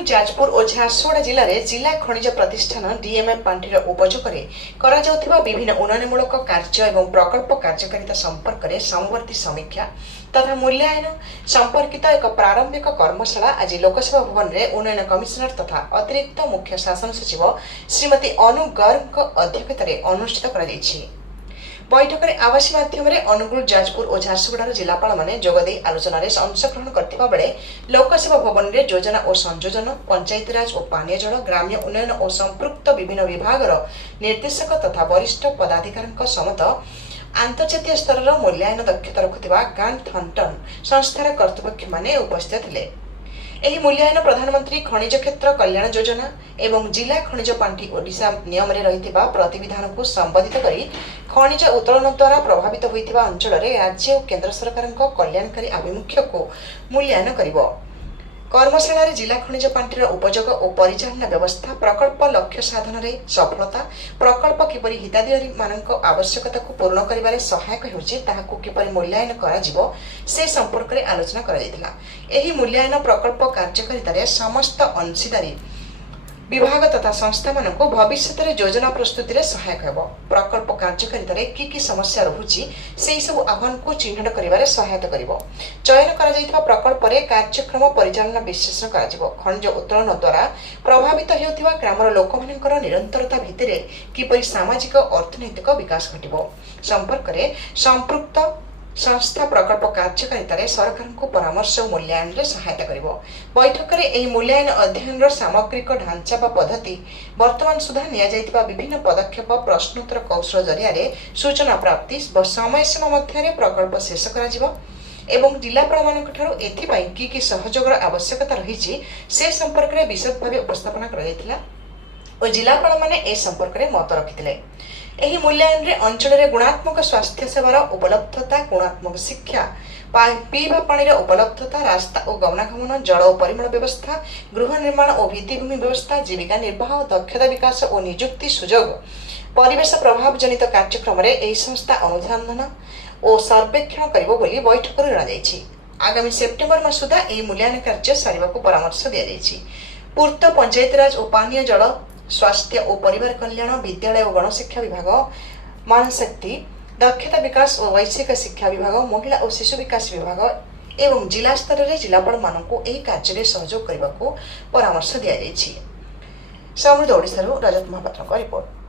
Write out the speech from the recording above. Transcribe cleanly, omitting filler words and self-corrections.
अनुगुल जाजपुर और झारसुगुड़ा जिले में जिला खनिज प्रतिष्ठान डीएमएफ पांठिर उपयोगरे विभिन्न उन्नयनमूलक कार्य एवं प्रकल्प कार्यकारिता संपर्क में समवर्ती समीक्षा तथा मूल्यांकन संपर्कित एक प्रारंभिक कर्मशाला आज लोकसभा भवन में उन्नयन कमिशनर तथा अतिरिक्त मुख्य शासन सचिव श्रीमती अनु गर्ग अध्यक्षतार अनुष्ठित कर बैठक में आवासी माध्यम अनुगुल जाजपुर और झारसुगुड़ार जिलापाल मैंने जोगदे आलोचन अंशग्रहण करथिबा बेले लोकसभा भवन में योजना और संयोजन पंचायतीराज और पानीय जल ग्राम्य उन्नयन और संपृक्त विभिन्न विभागर निर्देशक तथा वरिष्ठ पदाधिकारी समेत आंतर्जातीय स्तर मूल्यांकन दक्षता रखुथिबा गांठ थंटन संस्थार कर्तृपक्ष माने उपस्थित थिले। एही मूल्यांकन प्रधानमंत्री खनिज क्षेत्र कल्याण योजना एवं जिला खनिज पांठी ओडिशा नियम रे रहिथिबा प्रतिविधान को संबोधित करी खनिज उत्तोलन द्वारा प्रभावित होइथिबा अंचल रे राज्य और केंद्र सरकार कल्याणकारी आभिमुख्य को मूल्यांकन करिवो। कर्मशाला जिला खनिज पांठिर उपयोग और परिचालना व्यवस्था प्रकल्प लक्ष्य साधन में सफलता प्रकल्प किपरि हिताधिकारी मानक आवश्यकता को पूर्ण करिबारे सहायक होउछि ताहाकु किपरि मूल्यांकन कराजिवो से संपर्क में आलोचना करा जायतिला। एही मूल्यांकन प्रकल्प कार्यकारिता समस्त अंशीदारी विभाग तथा संस्था मान भविष्य में योजना प्रस्तुति में सहायक होब। प्रकल्प कार्यकारिता कि समस्या रहुछि से सब आह्वान को चिन्हट करिबारे सहायता करिवो। चयन करा जायतिबा प्रकल्प रे कार्यक्रम परिचालना विश्लेषण कराजिवो। खनिज उत्तोलन द्वारा प्रभावित हेउथिबा ग्रामर लोकमानकर निरंतरता भितरे किपरि सामाजिक अर्थनैतिक विकास घटिबो संपर्क में संपृक्त संस्था प्रकल्प कार्यकारिता सरकार को परामर्श और मूल्यांकन में सहायता करिवो। बैठक में यह मूल्यांकन अध्ययन सामग्रिक ढांचा व पद्धति वर्तमान सुधा निया जायतिबा विभिन्न पदक्षेप प्रश्नोत्तर कौशल जरिया सूचना प्राप्ति व समय सीमा मध्य प्रकल्प शेष करा एवं जिलापाल मानकठारु एथिपाई कि सहयोगर आवश्यकता रही से संपर्क में विशद भाव उपस्थापना करा और जिलापाल माने ए संपर्क में मत रखिथिले। एही मूल्यांकन रे अंचल रे गुणात्मक स्वास्थ्य सेवार उपलब्धता गुणात्मक शिक्षा पीवा पानी रे उपलब्धता रास्ता और गमनागमन जल और परिमल व्यवस्था गृह निर्माण और भित्तिभूमि व्यवस्था जीविका निर्वाह दक्षता विकास और नियुक्ति सुजोग परिवेश प्रभाव जनित कार्यक्रम रे एही संस्था अनुसंधान और सर्वेक्षण करिवो बोली बैठक रे जणाଯାଇଛି। आगामी सेप्टेम्बर मास सुधा एही मूल्यांकन कार्य सारिबाकू परामर्श दिया जायछि। पूर्त पंचायतीराज और पानीय जल स्वास्थ्य और परिवार कल्याण विद्यालय और गणशिक्षा विभाग महाशक्ति दक्षता विकास और वैश्विक शिक्षा विभाग महिला और शिशु विकास विभाग एवं जिला स्तर में जिलापाल मानक यह कार्य सहयोग करने को परामर्श दि जायछि। समृद्ध ओडिशारू रजत महापात्र रिपोर्ट।